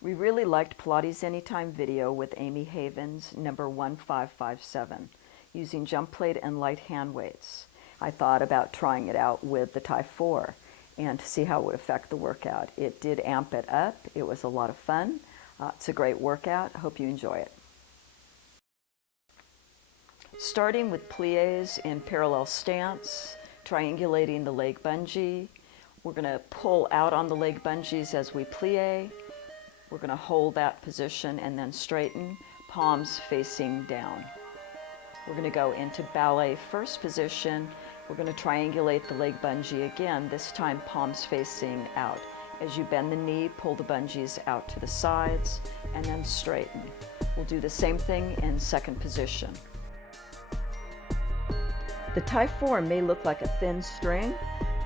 We really liked Pilates Anytime video with Amy Havens, number 1557, using jump plate and light hand weights. I thought about trying it out with the TYE4 and to see how it would affect the workout. It did amp it up. It was a lot of fun. It's a great workout. I hope you enjoy it. Starting with plies in parallel stance, triangulating the leg bungee. We're going to pull out on the leg bungees as we plie. We're going to hold that position and then straighten, palms facing down. We're going to go into ballet first position. We're going to triangulate the leg bungee again, this time palms facing out. As you bend the knee, pull the bungees out to the sides and then straighten. We'll do the same thing in second position. The TYE4 may look like a thin string,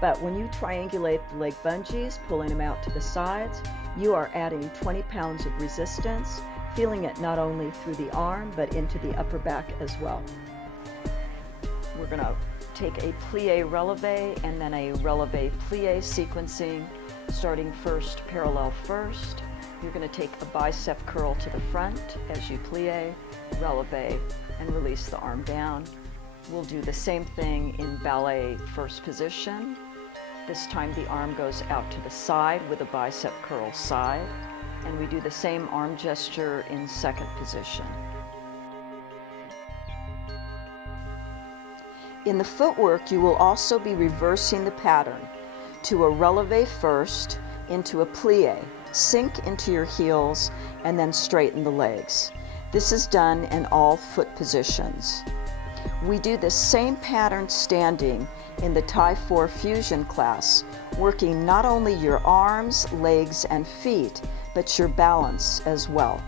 but when you triangulate the leg bungees, pulling them out to the sides, you are adding 20 pounds of resistance, feeling it not only through the arm, but into the upper back as well. We're going to take a plie releve and then a releve plie sequencing, starting first parallel first. You're going to take a bicep curl to the front as you plie, releve, and release the arm down. We'll do the same thing in ballet first position. This time the arm goes out to the side with a bicep curl side, and we do the same arm gesture in second position. In the footwork, you will also be reversing the pattern to a releve first, into a plie, sink into your heels, and then straighten the legs. This is done in all foot positions. We do the same pattern standing in the TYE4 fusion class, working not only your arms, legs, and feet, but your balance as well.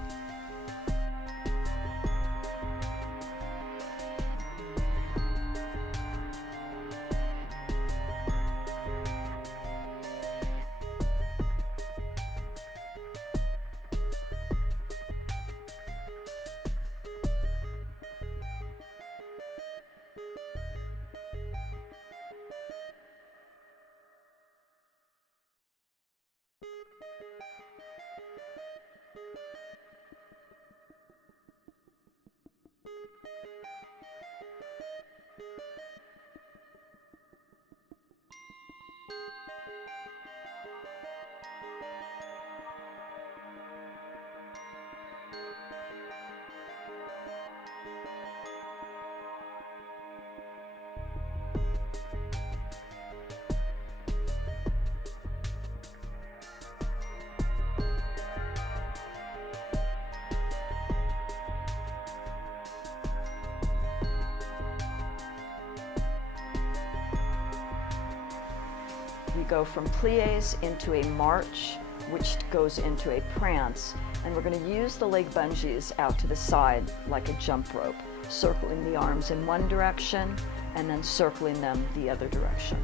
We go from plies into a march, which goes into a prance, and we're going to use the leg bungees out to the side like a jump rope, circling the arms in one direction and then circling them the other direction.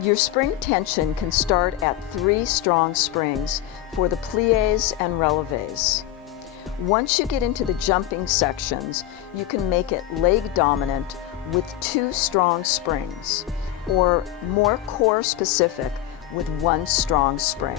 Your spring tension can start at 3 strong springs for the plies and releves. Once you get into the jumping sections, you can make it leg dominant with 2 strong springs, or more core specific with 1 strong spring.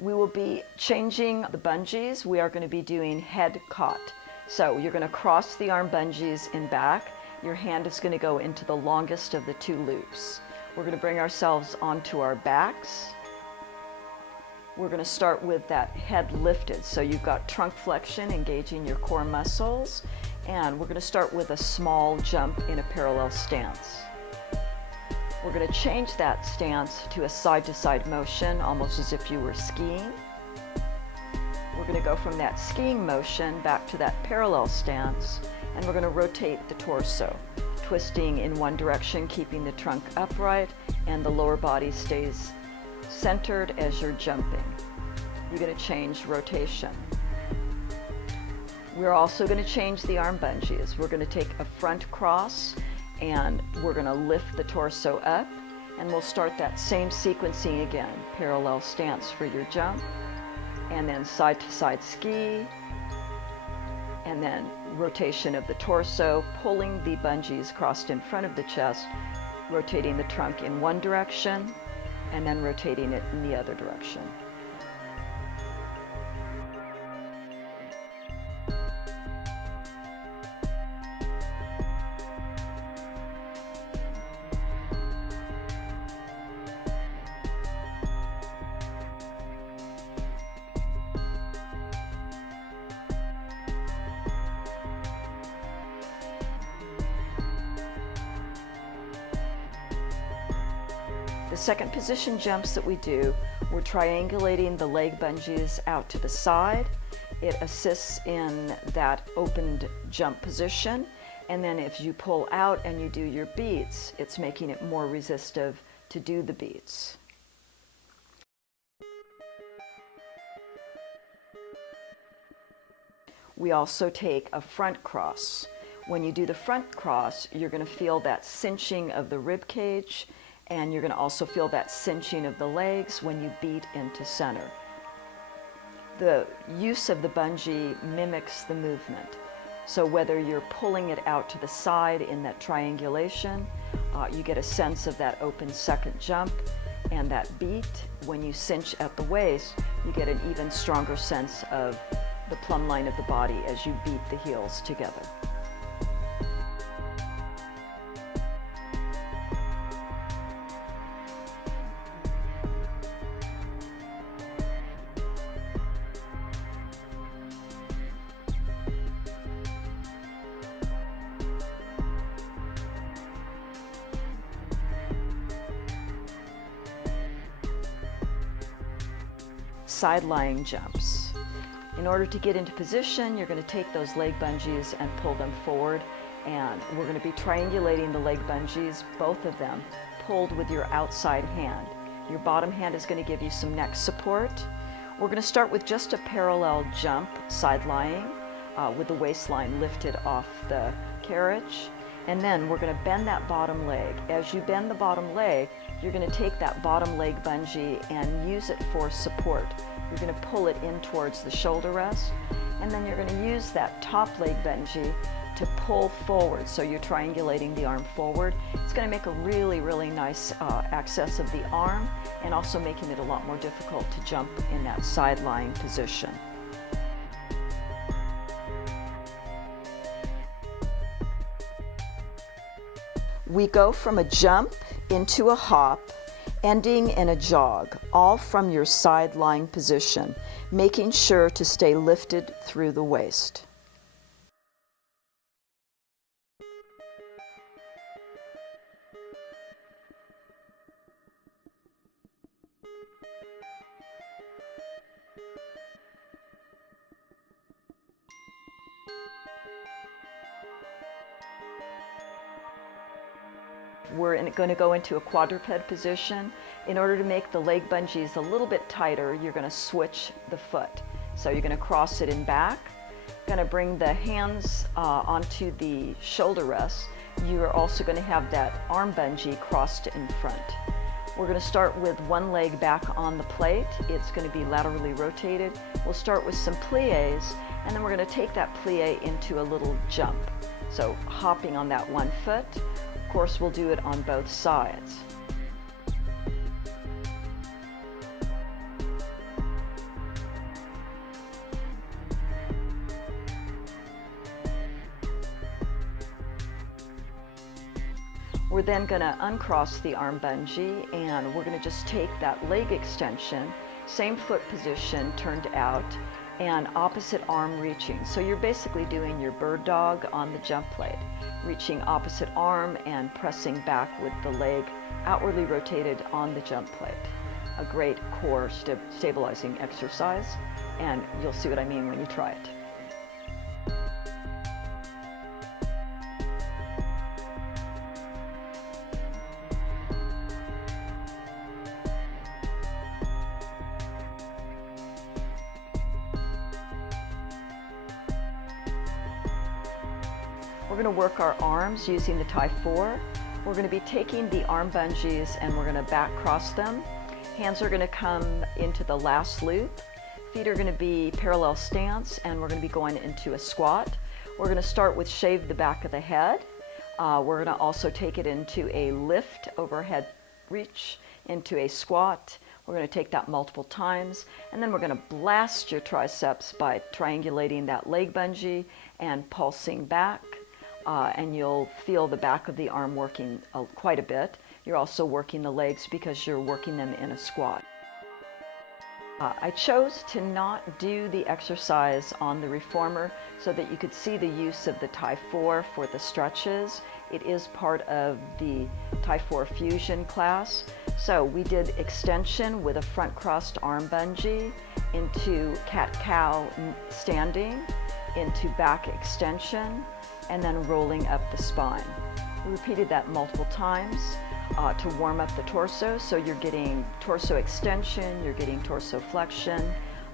We will be changing the bungees. We are going to be doing head caught. So you're going to cross the arm bungees in back. Your hand is going to go into the longest of the 2 loops. We're going to bring ourselves onto our backs. We're going to start with that head lifted. So you've got trunk flexion engaging your core muscles, and we're going to start with a small jump in a parallel stance. We're going to change that stance to a side-to-side motion, almost as if you were skiing. We're going to go from that skiing motion back to that parallel stance, and we're going to rotate the torso, twisting in one direction, keeping the trunk upright, and the lower body stays centered as you're jumping. You're going to change rotation. We're also going to change the arm bungees. We're going to take a front cross and we're going to lift the torso up, and we'll start that same sequencing again. Parallel stance for your jump, and then side to side ski, and then rotation of the torso, pulling the bungees crossed in front of the chest, rotating the trunk in one direction, and then rotating it in the other direction. The second position jumps that we do, we're triangulating the leg bungees out to the side. It assists in that opened jump position, and then if you pull out and you do your beats, it's making it more resistive to do the beats. We also take a front cross. When you do the front cross, you're going to feel that cinching of the rib cage, and you're going to also feel that cinching of the legs when you beat into center. The use of the bungee mimics the movement. So whether you're pulling it out to the side in that triangulation, you get a sense of that open second jump, and that beat, when you cinch at the waist, you get an even stronger sense of the plumb line of the body as you beat the heels together. Side lying jumps. In order to get into position, you're going to take those leg bungees and pull them forward, and we're going to be triangulating the leg bungees, both of them, pulled with your outside hand. Your bottom hand is going to give you some neck support. We're going to start with just a parallel jump, side lying, with the waistline lifted off the carriage. And then we're going to bend that bottom leg. As you bend the bottom leg, you're going to take that bottom leg bungee and use it for support. You're going to pull it in towards the shoulder rest, and then you're going to use that top leg bungee to pull forward. So you're triangulating the arm forward. It's going to make a really, really nice access of the arm, and also making it a lot more difficult to jump in that side lying position. We go from a jump into a hop, ending in a jog, all from your side lying position, making sure to stay lifted through the waist. We're going to go into a quadruped position. In order to make the leg bungees a little bit tighter, you're going to switch the foot. So you're going to cross it in back, going to bring the hands onto the shoulder rest. You're also going to have that arm bungee crossed in front. We're going to start with one leg back on the plate. It's going to be laterally rotated. We'll start with some pliés, and then we're going to take that plié into a little jump. So hopping on that one foot. Of course, we'll do it on both sides. We're then going to uncross the arm bungee, and we're going to just take that leg extension Same foot position turned out and opposite arm reaching. So you're basically doing your bird dog on the jump plate, reaching opposite arm and pressing back with the leg outwardly rotated on the jump plate. A great core stabilizing exercise, and you'll see what I mean when you try it. We're going to work our arms using the TYE4. We're going to be taking the arm bungees and we're going to back cross them. Hands are going to come into the last loop. Feet are going to be parallel stance, and we're going to be going into a squat. We're going to start with shave the back of the head. We're going to also take it into a lift overhead reach, into a squat. We're going to take that multiple times, and then we're going to blast your triceps by triangulating that leg bungee and pulsing back. And you'll feel the back of the arm working quite a bit. You're also working the legs because you're working them in a squat. I chose to not do the exercise on the reformer so that you could see the use of the TYE4 for the stretches. It is part of the TYE4 fusion class. So we did extension with a front crossed arm bungee, into cat-cow standing, into back extension, and then rolling up the spine. We repeated that multiple times to warm up the torso, so you're getting torso extension, you're getting torso flexion.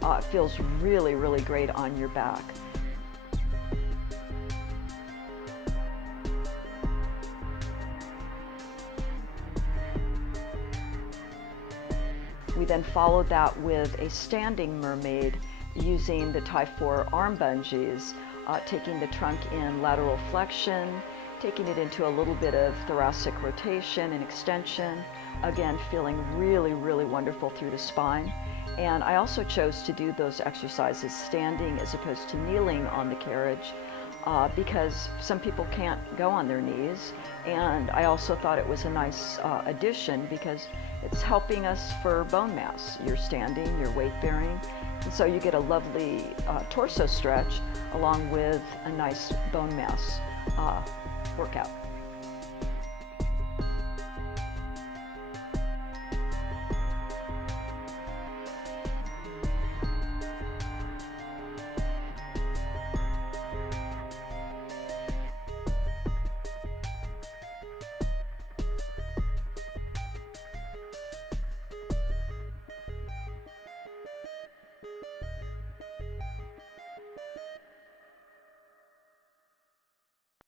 It feels really, really great on your back. We then followed that with a standing mermaid using the TYE4 arm bungees, taking the trunk in lateral flexion, taking it into a little bit of thoracic rotation and extension. Again, feeling really, really wonderful through the spine. And I also chose to do those exercises standing as opposed to kneeling on the carriage because some people can't go on their knees. And I also thought it was a nice addition because it's helping us for bone mass. You're standing, you're weight bearing, and so you get a lovely torso stretch along with a nice bone mass workout.